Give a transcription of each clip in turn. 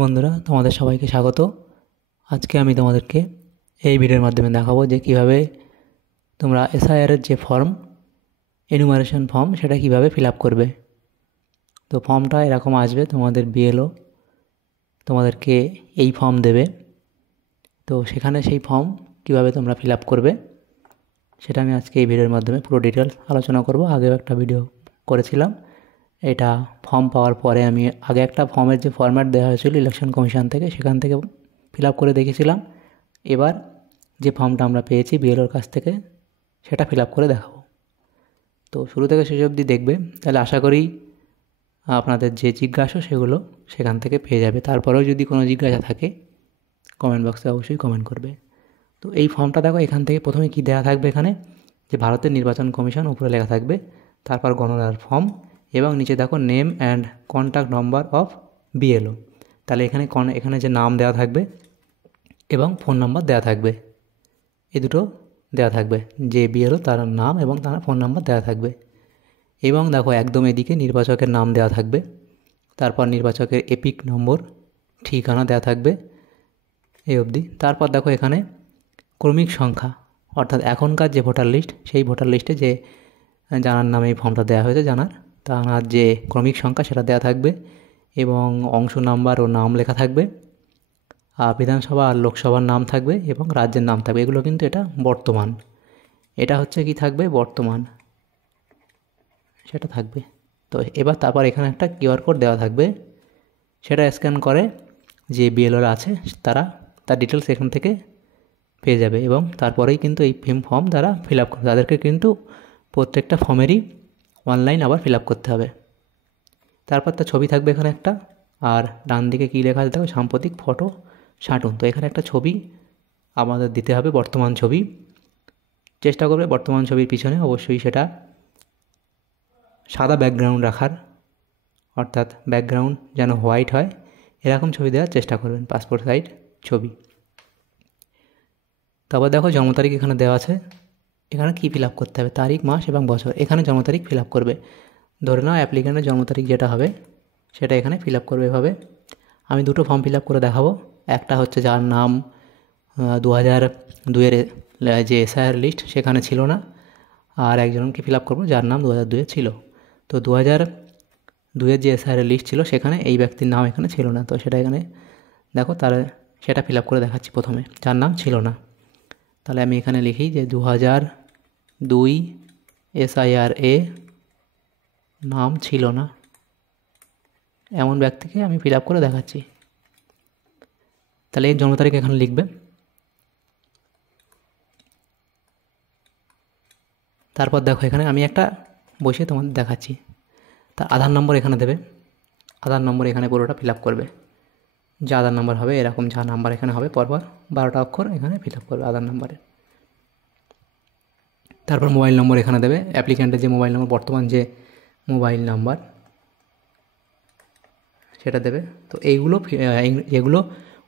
বন্ধুরা, তোমাদের সবাইকে স্বাগত। আজকে আমি তোমাদেরকে এই ভিডিওর মাধ্যমে দেখাবো যে কিভাবে তোমরা এসআইআরের যে ফর্ম, এনুমারেশন ফর্ম, সেটা কিভাবে ফিল আপ করবে। তো ফর্মটা এরকম আসবে, তোমাদের বিএলও তোমাদেরকে এই ফর্ম দেবে। তো সেখানে সেই ফর্ম কিভাবে তোমরা ফিল আপ করবে সেটা আমি আজকে এই ভিডিওর মাধ্যমে পুরো ডিটেলস আলোচনা করব। আগেও একটা ভিডিও করেছিলাম, এটা ফর্ম পাওয়ার পরে আমি আগে একটা ফর্মের যে ফরম্যাট দেওয়া হয়েছিল ইলেকশন কমিশন থেকে, সেখান থেকে ফিল আপ করে দেখেছিলাম। এবার যে ফর্মটা আমরা পেয়েছি বিএলওর কাছ থেকে, সেটা ফিল আপ করে দেখাবো। তো শুরু থেকে শেষ অবধি দেখবে, তাহলে আশা করি আপনাদের যে জিজ্ঞাসা সেগুলো সেখান থেকে পেয়ে যাবে। তারপরেও যদি কোনো জিজ্ঞাসা থাকে কমেন্ট বক্সে অবশ্যই কমেন্ট করবে। তো এই ফর্মটা দেখো, এখান থেকে প্রথমে কি দেওয়া থাকবে, এখানে যে ভারতের নির্বাচন কমিশন উপরে লেখা থাকবে, তারপর গণনার ফর্ম, এবং নিচে দেখো name and contact number of BLO. তাহলে এখানে যে নাম দেওয়া থাকবে এবং ফোন নাম্বার দেওয়া থাকবে, এই দুটো দেওয়া থাকবে। যে বিএলও তার নাম এবং তার ফোন নাম্বার দেওয়া থাকবে। এবং দেখো একদম এদিকে নির্বাচকের নাম দেওয়া থাকবে, তারপর নির্বাচকের এপিক নম্বর, ঠিকানা দেওয়া থাকবে এই অবধি। তারপর দেখো এখানে ক্রমিক সংখ্যা, অর্থাৎ এখনকার যে ভোটার লিস্ট, সেই ভোটার লিস্টে যে জানার নামে এই ফর্মটা দেওয়া হয়েছে, তার যে ক্রমিক সংখ্যা সেটা দেওয়া থাকবে, এবং অংশ নাম্বার ও নাম লেখা থাকবে। আর বিধানসভা আর লোকসভার নাম থাকবে এবং রাজ্যের নাম থাকবে। এগুলো কিন্তু এটা বর্তমান, এটা হচ্ছে কি থাকবে বর্তমান, সেটা থাকবে। তো এবার তারপর এখানে একটা কিউআর কোড দেওয়া থাকবে, সেটা স্ক্যান করে যে বিএলওরা আছে তারা তার ডিটেলস এখান থেকে পেয়ে যাবে, এবং তারপরেই কিন্তু এই ফর্ম তারা ফিল আপ করবে। তাদেরকে কিন্তু প্রত্যেকটা ফর্মেরই অনলাইন আবার ফিল আপ করতে হবে। তারপর তার ছবি থাকবে এখানে একটা, আর ডান দিকে কী লেখা আছে দেখো, সাম্প্রতিক ফটো সাঁটুন। তো এখানে একটা ছবি আমাদের দিতে হবে, বর্তমান ছবি। চেষ্টা করবে বর্তমান ছবির পিছনে অবশ্যই সেটা সাদা ব্যাকগ্রাউন্ড রাখার, অর্থাৎ ব্যাকগ্রাউন্ড যেন হোয়াইট হয়, এরকম ছবি দেওয়ার চেষ্টা করবেন, পাসপোর্ট সাইজ ছবি। তারপর দেখো জন্ম তারিখ এখানে দেওয়া আছে। এখানে কী ফিল আপ করতে হবে, তারিখ, মাস এবং বছর। এখানে জন্ম তারিখ ফিল আপ করবে। ধরে নাও অ্যাপ্লিক্যান্টের জন্ম তারিখ যেটা হবে সেটা এখানে ফিল আপ করবে এভাবে। আমি দুটো ফর্ম ফিল আপ করে দেখাবো। একটা হচ্ছে যার নাম 2002-এর যে এসআইআর লিস্ট সেখানে ছিল না, আর একজনকে ফিল আপ করবো যার নাম 2002-এ ছিল। তো 2002-এর যে এসআইআর লিস্ট ছিল সেখানে এই ব্যক্তির নাম এখানে ছিল না। তো সেটা এখানে দেখো, সেটা ফিল আপ করে দেখাচ্ছি প্রথমে, যার নাম ছিল না। তাহলে আমি এখানে লিখি যে 2002 এসআইআর-এ নাম ছিল না, এমন ব্যক্তিকে আমি ফিল আপ করে দেখাচ্ছি। তাহলে এই জন্ম তারিখ এখানে লিখবে। তারপর দেখো এখানে আমি একটা বসে তোমাদের দেখাচ্ছি। তার আধার নম্বর এখানে দেবে, আধার নম্বর এখানে পুরোটা ফিল আপ করবে। যা আধার নাম্বার হবে এরকম যা নাম্বার এখানে হবে পরপর 12টা অক্ষর এখানে ফিল আপ করবে আধার নাম্বারে। তারপর মোবাইল নম্বর এখানে দেবে, অ্যাপ্লিক্যান্টের যে মোবাইল নম্বর, বর্তমান যে মোবাইল নাম্বার সেটা দেবে। তো এগুলো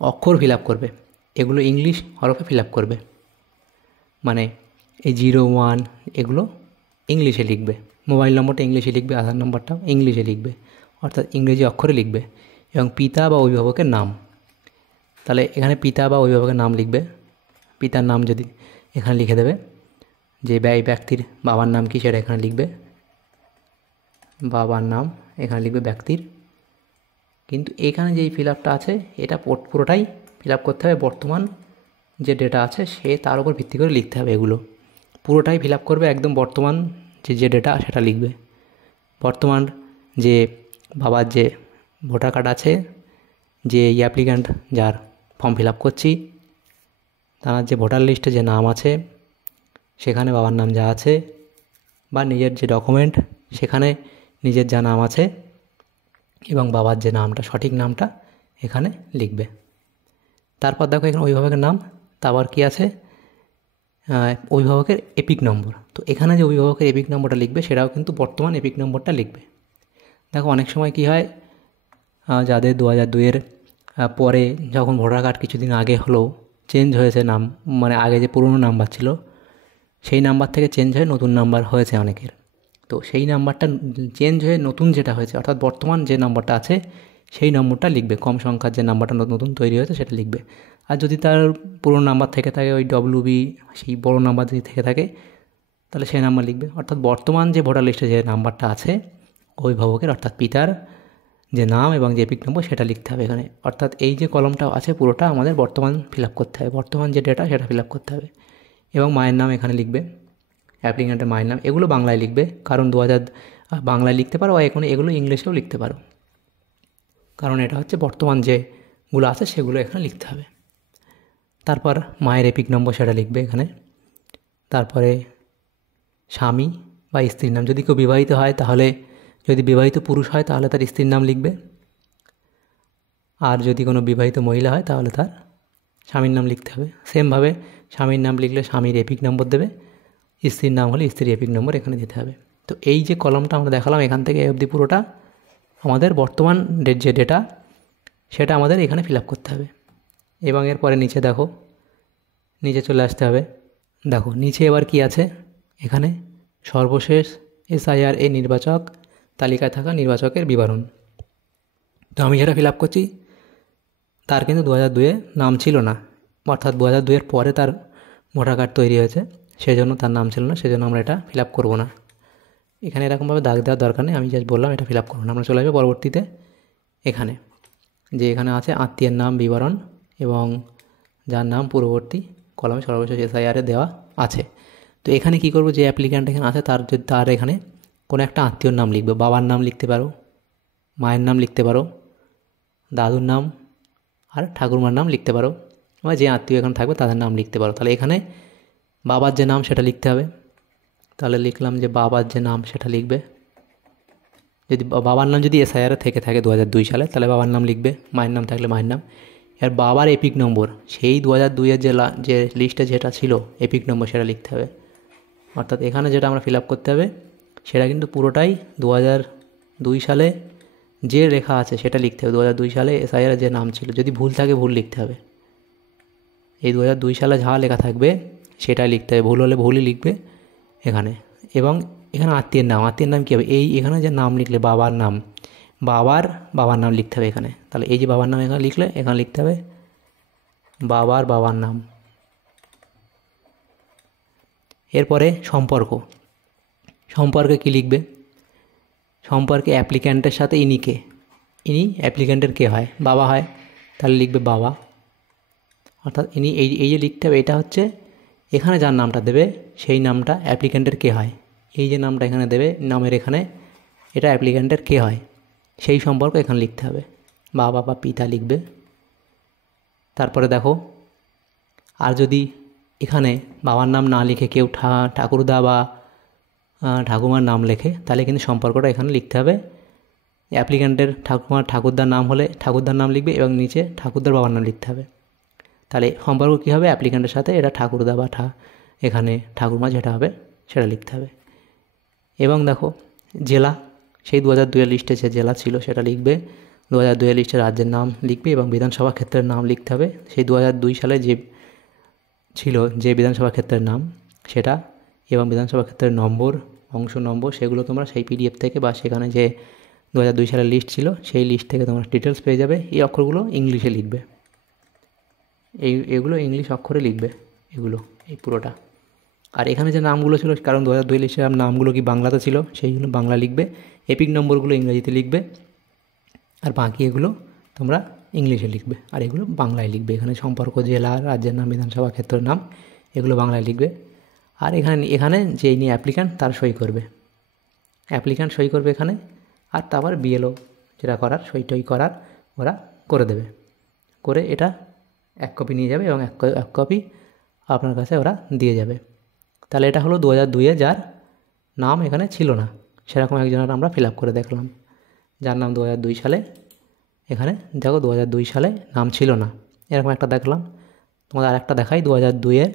অক্ষর ফিল আপ করবে, এগুলো ইংলিশ হরফে ফিল আপ করবে। মানে এই 01 এগুলো ইংলিশে লিখবে, মোবাইল নম্বরটা ইংলিশে লিখবে, আধার নম্বরটাও ইংলিশে লিখবে, অর্থাৎ ইংরেজি অক্ষরে লিখবে। এবং পিতা বা অভিভাবকের নাম, তাহলে এখানে পিতা বা অভিভাবকের নাম লিখবে। পিতার নাম যদি এখানে লিখে দেবে, যে ব্যক্তির বাবার নাম কি সেটা এখানে লিখবে, বাবার নাম এখানে লিখবে ব্যক্তির। কিন্তু এখানে যেই ফিল আপটা আছে এটা পুরোটাই ফিল আপ করতে হবে, বর্তমান যে ডেটা আছে সে তার উপর ভিত্তি করে লিখতে হবে। এগুলো পুরোটাই ফিল আপ করবে, একদম বর্তমান যে ডেটা সেটা লিখবে। বর্তমান যে বাবার যে ভোটার কার্ড আছে, যে অ্যাপ্লিক্যান্ট যার ফর্ম ফিল আপ করছি তার যে ভোটার লিস্টে যে নাম আছে সেখানে বাবার নাম যা আছে, বা নিজের যে ডকুমেন্ট সেখানে নিজের যা নাম আছে এবং বাবার যে নামটা, সঠিক নামটা এখানে লিখবে। তারপর দেখো এখানে অভিভাবকের নাম, তারপর কি আছে অভিভাবকের এপিক নম্বর। তো এখানে যে অভিভাবকের এপিক নম্বরটা লিখবে সেটাও কিন্তু বর্তমান এপিক নম্বরটা লিখবে। দেখো অনেক সময় কি হয়, যাদের 2002-এর পরে যখন ভোটার কার্ড কিছুদিন আগে হলো চেঞ্জ হয়েছে নাম, মানে আগে যে পুরনো নাম্বার ছিল সেই নাম্বার থেকে চেঞ্জ হয়ে নতুন নাম্বার হয়েছে অনেকের। তো সেই নাম্বারটা চেঞ্জ হয়ে নতুন যেটা হয়েছে, অর্থাৎ বর্তমান যে নাম্বারটা আছে সেই নম্বরটা লিখবে, কম সংখ্যার যে নাম্বারটা নতুন নতুন তৈরি হয়েছে সেটা লিখবে। আর যদি তার পুরনো নাম্বার থেকে থাকে ওই WB, সেই বড় নাম্বার যদি থেকে থাকে তাহলে সেই নাম্বার লিখবে। অর্থাৎ বর্তমান যে ভোটার লিস্টে যে নাম্বারটা আছে অভিভাবকের অর্থাৎ পিতার যে নাম এবং যে এপিক নম্বর সেটা লিখতে হবে এখানে। অর্থাৎ এই যে কলমটা আছে পুরোটা আমাদের বর্তমান ফিল আপ করতে হবে, বর্তমান যে ডেটা সেটা ফিল আপ করতে হবে। এবং মায়ের নাম এখানে লিখবে, অ্যাপ্লিক্যান্টের মায়ের নাম, এগুলো বাংলায় লিখবে, কারণ বাংলায় লিখতে পারো, আর এখন এগুলো ইংলিশেও লিখতে পারো, কারণ এটা হচ্ছে বর্তমান যেগুলো আছে সেগুলো এখানে লিখতে হবে। তারপর মায়ের এপিক নম্বর সেটা লিখবে এখানে। তারপরে স্বামী বা স্ত্রীর নাম, যদি কেউ বিবাহিত হয় তাহলে, যদি বিবাহিত পুরুষ হয় তাহলে তার স্ত্রীর নাম লিখবে, আর যদি কোনো বিবাহিত মহিলা হয় তাহলে তার স্বামীর নাম লিখতে হবে। সেমভাবে স্বামীর নাম লিখলে স্বামীর এপিক নম্বর দেবে, স্ত্রীর নাম হলে স্ত্রীর এপিক নম্বর এখানে দিতে হবে। তো এই যে কলমটা আমরা দেখালাম এখান থেকে এই অবধি পুরোটা আমাদের বর্তমান যে ডেটা সেটা আমাদের এখানে ফিল আপ করতে হবে। এবং এরপরে নিচে দেখো, নিচে চলে আসতে হবে। দেখো নিচে এবার কি আছে, এখানে সর্বশেষ SIR এই নির্বাচক তালিকায় থাকা নির্বাচকের বিবরণ। তো আমি যেটা ফিল আপ করছি তার কিন্তু 2002-এ নাম ছিল না, অর্থাৎ 2002-এর পরে তার ভোটার কার্ড তৈরি হয়েছে, সেই জন্য তার নাম ছিল না, সেজন্য আমরা এটা ফিল আপ করবো না। এখানে এরকমভাবে দাগ দেওয়ার দরকার নেই, আমি জাস্ট বললাম এটা ফিল আপ করবো না। আমরা চলে আসবো পরবর্তীতে এখানে, যে এখানে আছে আত্মীয়ের নাম বিবরণ এবং যার নাম পূর্ববর্তী কলমে সর্বশেষ SIR-এ দেওয়া আছে। তো এখানে কি করব, যে অ্যাপ্লিক্যান্ট এখানে আছে তার এখানে কোনো একটা আত্মীয়র নাম লিখবে, বাবার নাম লিখতে পারো, মায়ের নাম লিখতে পারো, দাদুর নাম আর ঠাকুরমার নাম লিখতে পারো, বা যে আত্মীয় এখানে থাকবে তাদের নাম লিখতে পারো। তাহলে এখানে বাবার যে নাম সেটা লিখতে হবে, তাহলে লিখলাম যে বাবার যে নাম সেটা লিখবে। যদি বাবার নাম যদি SIR-এ থেকে থাকে 2002 সালে তাহলে বাবার নাম লিখবে, মায়ের নাম থাকলে মায়ের নাম। আর বাবার এপিক নম্বর সেই 2002-এর যে লিস্টে যেটা ছিল এপিক নম্বর সেটা লিখতে হবে। অর্থাৎ এখানে যেটা আমরা ফিল আপ করতে হবে সেটা কিন্তু পুরোটাই 2002 সালে যে রেখা আছে সেটা লিখতে হবে। 2002 সালে SIR-এর যে নাম ছিল, যদি ভুল থাকে ভুল লিখতে হবে। এই 2002 সালে যা লেখা থাকবে সেটাই লিখতে হবে, ভুল হলে ভুলই লিখবে এখানে। এবং এখানে আত্মীয়ের নাম কী হবে, এখানে যে নাম লিখলে বাবার নাম লিখতে হবে এখানে। তাহলে এই যে বাবার নাম এখানে লিখলে এখানে লিখতে হবে বাবার নাম। এরপরে সম্পর্কে কি লিখবে, সম্পর্কে অ্যাপ্লিক্যান্টের সাথে ইনি অ্যাপ্লিক্যান্টের কে হয়, বাবা হয়, তাহলে লিখবে বাবা। অর্থাৎ ইনি এই যে লিখতে হবে এটা হচ্ছে এখানে যার নামটা দেবে সেই নামটা অ্যাপ্লিক্যান্টের কে হয়, এই যে নামটা এখানে দেবে নামের এখানে এটা অ্যাপ্লিক্যান্টের কে হয় সেই সম্পর্ক এখানে লিখতে হবে, বাবা বা পিতা লিখবে। তারপরে দেখো, আর যদি এখানে বাবার নাম না লিখে কেউ ঠাকুরদা বা ঠাকুমার নাম লেখে তাহলে কিন্তু সম্পর্কটা এখানে লিখতে হবে। অ্যাপ্লিক্যান্টের ঠাকুরদার নাম হলে ঠাকুরদার নাম লিখবে এবং নিচে ঠাকুরদার বাবার নাম লিখতে হবে। তাহলে সম্পর্ক কী হবে, অ্যাপ্লিক্যান্টের সাথে এটা ঠাকুরদা বা এখানে ঠাকুরমা যেটা হবে সেটা লিখতে হবে। এবং দেখো জেলা, সেই 2002-এর লিস্টে যে জেলা ছিল সেটা লিখবে, 2002-এর লিস্টে রাজ্যের নাম লিখবে এবং বিধানসভা ক্ষেত্রের নাম লিখতে হবে, সেই 2002 সালে যে ছিল যে বিধানসভা ক্ষেত্রের নাম সেটা, এবং বিধানসভা ক্ষেত্রের নম্বর, অংশ নম্বর, সেগুলো তোমরা সেই PDF থেকে বা সেখানে যে 2002 সালের লিস্ট ছিল সেই লিস্ট থেকে তোমরা ডিটেলস পেয়ে যাবে। এই অক্ষরগুলো ইংলিশে লিখবে, এগুলো ইংলিশ অক্ষরে লিখবে এগুলো, এই পুরোটা। আর এখানে যে নামগুলো ছিল, কারণ 2002 লিস্টের নামগুলো কি বাংলাতে ছিল সেইগুলো বাংলা লিখবে, এপিক নম্বরগুলো ইংরেজিতে লিখবে, আর বাকি এগুলো তোমরা ইংলিশে লিখবে আর এগুলো বাংলায় লিখবে। এখানে সম্পর্ক, জেলা, রাজ্যের নাম, বিধানসভা ক্ষেত্রের নাম এগুলো বাংলায় লিখবে। আর এখানে যে ইনি অ্যাপ্লিক্যান্ট তার সই করবে, অ্যাপ্লিক্যান্ট সই করবে এখানে, আর তারপর BLO যেটা করার সই করার ওরা করে দেবে, করে এটা 1 কপি নিয়ে যাবে এবং 1 কপি আপনার কাছে ওরা দিয়ে যাবে। তাহলে এটা হলো 2002-এ যার নাম এখানে ছিল না সেরকম একজনের আমরা ফিল আপ করে দেখলাম, যার নাম 2002 সালে এখানে দেখো 2002 সালে নাম ছিল না, এরকম একটা দেখলাম। তোমাদের আরেকটা দেখাই, 2002-এ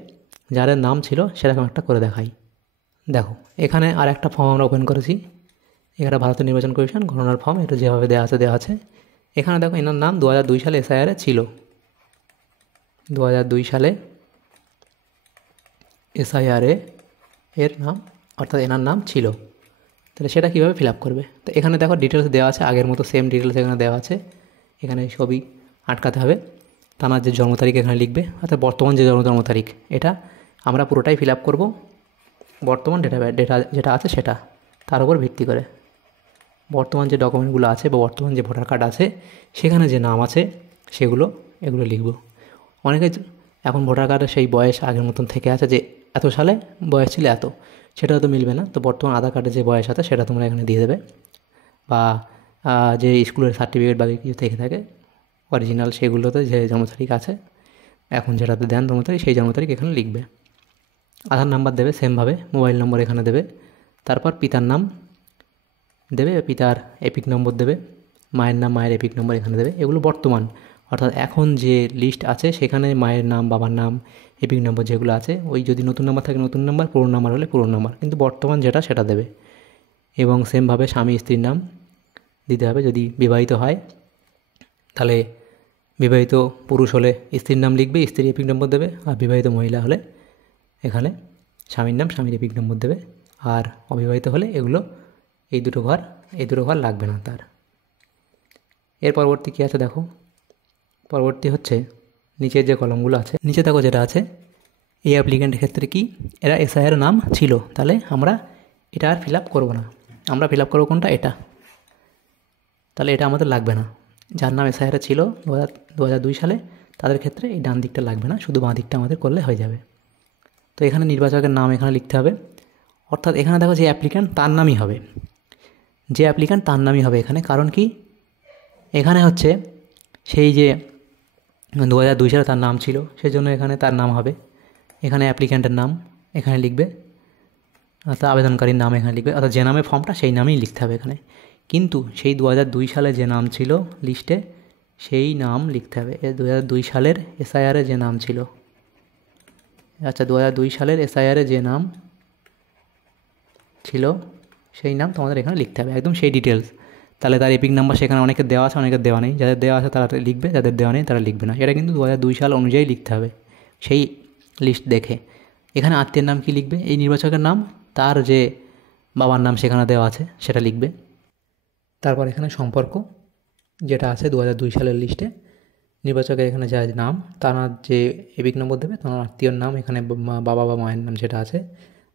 যার নাম ছিল সেরকম একটা করে দেখাই। দেখো এখানে আর একটা ফর্ম আমরা ওপেন করেছি, এখানে ভারতীয় নির্বাচন কমিশন গণনার ফর্ম, এটা যেভাবে দেওয়া আছে। এখানে দেখো এনার নাম 2002 সালে SIR-এ ছিল, 2002 সালে SIR-এ এর নাম, অর্থাৎ এনার নাম ছিল। তাহলে সেটা কীভাবে ফিল আপ করবে, তো এখানে দেখো ডিটেলস দেওয়া আছে, আগের মতো সেম ডিটেলস এখানে দেওয়া আছে। এখানে সবই আটকাতে হবে। তার যে জন্ম তারিখ এখানে লিখবে, অর্থাৎ বর্তমান যে জন্ম তারিখ, এটা আমরা পুরোটাই ফিল আপ করবো বর্তমান ডেটা যেটা আছে সেটা, তার উপর ভিত্তি করে। বর্তমান যে ডকুমেন্টগুলো আছে বা বর্তমান যে ভোটার কার্ড আছে সেখানে যে নাম আছে এগুলো লিখব। অনেকে এখন ভোটার কার্ডে সেই বয়স আগের মতন থেকে আছে যে এত সালে বয়স ছিল এত, সেটা হয়তো মিলবে না। তো বর্তমান আধার কার্ডে যে বয়স আছে সেটা তোমরা এখানে দিয়ে দেবে, বা যে স্কুলের সার্টিফিকেট বা কিছু থেকে থাকে অরিজিনাল, সেগুলোতে যে জন্ম তারিখ আছে এখন যেটাতে দেন জন্ম তারিখ, সেই জন্ম তারিখ এখানে লিখবে। আধার নাম্বার দেবে সেমভাবে, মোবাইল নম্বর এখানে দেবে। তারপর পিতার নাম দেবে, পিতার এপিক নম্বর দেবে, মায়ের নাম মায়ের এপিক নম্বর এখানে দেবে। এগুলো বর্তমান, অর্থাৎ এখন যে লিস্ট আছে সেখানে মায়ের নাম, বাবার নাম, এপিক নম্বর যেগুলো আছে, ওই যদি নতুন নাম্বার থাকে নতুন নাম্বার, পুরনো নাম্বার হলে পুরনো নাম্বার, কিন্তু বর্তমান যেটা সেটা দেবে। এবং সেমভাবে স্বামী স্ত্রীর নাম দিতে হবে। যদি বিবাহিত হয় তাহলে বিবাহিত পুরুষ হলে স্ত্রীর নাম লিখবে, স্ত্রীর এপিক নম্বর দেবে। আর বিবাহিত মহিলা হলে এখানে স্বামীর নাম, স্বামীর এপিক নম্বর দেবে। আর অবিবাহিত হলে এগুলো এই দুটো ঘর লাগবে না তার। এর পরবর্তী কী আছে দেখো, পরবর্তী হচ্ছে নিচের যে কলমগুলো আছে, নিচে দেখো যেটা আছে এই অ্যাপ্লিক্যান্টের ক্ষেত্রে কি এরা এসআইয়ের নাম ছিল, তাহলে আমরা এটা আর ফিল আপ করবো না। আমরা ফিল আপ করবো কোনটা, এটা। তাহলে এটা আমাদের লাগবে না। যার নাম এসআইআরে ছিল 2002 সালে তাদের ক্ষেত্রে এই ডান দিকটা লাগবে না, শুধু বাঁ দিকটা আমাদের করলে হয়ে যাবে। তো এখানে নির্বাচকের নাম এখানে লিখতে হবে, অর্থাৎ এখানে দেখো যে অ্যাপ্লিক্যান্ট তার নামই হবে, যে অ্যাপ্লিক্যান্ট তার নামই হবে এখানে। কারণ কি, এখানে হচ্ছে সেই যে 2002 সালে তার নাম ছিল সেই জন্য এখানে তার নাম হবে। এখানে অ্যাপ্লিক্যান্টের নাম এখানে লিখবে, অর্থাৎ আবেদনকারীর নাম এখানে লিখবে, অর্থাৎ যে নামে ফর্মটা সেই নামেই লিখতে হবে এখানে। কিন্তু সেই 2002 সালে যে নাম ছিল লিস্টে সেই নাম লিখতে হবে। 2002 সালের এসআইআরে যে নাম ছিল, আচ্ছা 2002 সালের এসআইআরে যে নাম ছিল সেই নাম তোমাদের এখানে লিখতে হবে, একদম সেই ডিটেলস। তাহলে তার এপিক নাম্বার সেখানে অনেকের দেওয়া আছে, অনেকের দেওয়া নেই। যাদের দেওয়া আছে তারা লিখবে, যাদের দেওয়া নেই তারা লিখবে না। এটা কিন্তু 2002 সাল অনুযায়ী লিখতে হবে, সেই লিস্ট দেখে। এখানে আত্মীয়ের নাম কি লিখবে, এই নির্বাচকের নাম, তার যে বাবার নাম সেখানে দেওয়া আছে সেটা লিখবে। তারপর এখানে সম্পর্ক যেটা আছে 2002 সালের লিস্টে, নির্বাচকের এখানে যা নাম, তার যে এপিক নম্বর দেবে, তার আত্মীয়র নাম এখানে বাবা বা মায়ের নাম যেটা আছে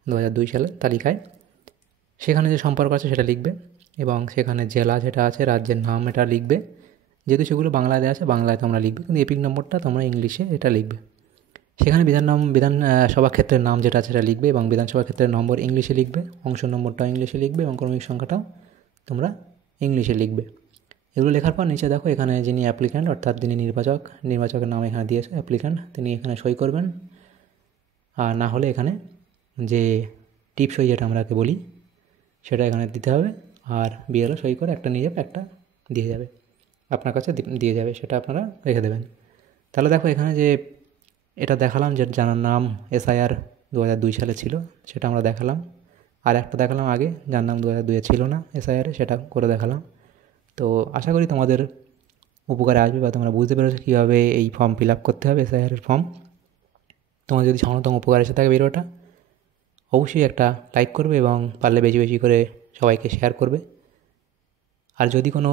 2002 সালের তালিকায়, সেখানে যে সম্পর্ক আছে সেটা লিখবে। এবং সেখানে জেলা যেটা আছে, রাজ্যের নাম এটা লিখবে। যেহেতু সেগুলো বাংলায় দেওয়া আছে বাংলায় তোমরা লিখবে, কিন্তু এপিক নম্বরটা তোমরা ইংলিশে এটা লিখবে। সেখানে বিধানসভা ক্ষেত্রের নাম যেটা আছে সেটা লিখবে, এবং বিধানসভা ক্ষেত্রের নম্বর ইংলিশে লিখবে, অংশ নম্বরটাও ইংলিশে লিখবে, এবং ক্রমিক সংখ্যাটাও তোমরা ইংলিশে লিখবে। এগুলো লেখার পর নিচে দেখো এখানে যিনি অ্যাপ্লিক্যান্ট, অর্থাৎ যিনি নির্বাচকের নাম এখানে দিয়েছে অ্যাপ্লিক্যান্ট, তিনি এখানে সই করবেন। আর না হলে এখানে যে টিপ সই যেটা আমরাকে বলি সেটা এখানে দিতে হবে। আর বিএলও সই করে একটা নিয়ে যাবে, একটা দিয়ে যাবে আপনার কাছে, দিয়ে যাবে, সেটা আপনারা রেখে দেবেন। তাহলে দেখো এখানে যে এটা দেখালাম যে যার নাম এসআইআর 2002 সালে ছিল সেটা আমরা দেখালাম, আর একটা দেখালাম আগে যার নাম 2002 ছিল না এসআইআরে, সেটা করে দেখালাম। তো আশা করি তোমাদের উপকারে আসবে, বা তোমরা বুঝতে পেরেছো কীভাবে এই ফর্ম ফিল আপ করতে হবে, এসআইআরের ফর্ম। তোমার যদি সামান্যতম উপকার এসে থাকে ভিডিওটা, অবশ্যই একটা লাইক করবে, এবং পারলে বেশি বেশি করে সবাইকে শেয়ার করবে। আর যদি কোনো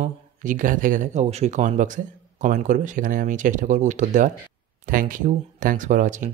জিজ্ঞাসা থেকে থাকে অবশ্যই কমেন্ট বক্সে কমেন্ট করবে, সেখানে আমি চেষ্টা করব উত্তর দেওয়ার। Thank you, thanks for watching.